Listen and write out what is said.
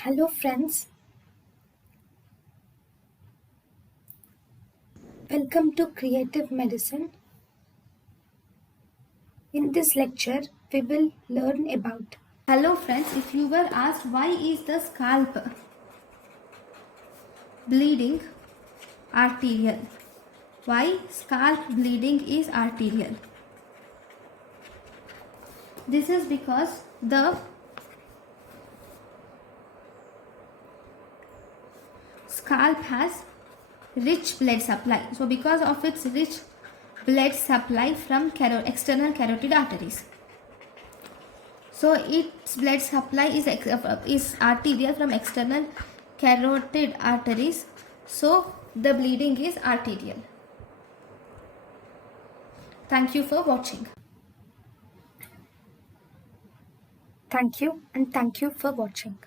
Hello friends, welcome to Creative Medicine. In this lecture, we will learn about. Hello friends, if you were asked why is the scalp bleeding arterial? Why scalp bleeding is arterial? This is because the scalp has rich blood supply. So because of its rich blood supply from external carotid arteries. So its blood supply is arterial from external carotid arteries. So the bleeding is arterial. Thank you for watching. Thank you and thank you for watching.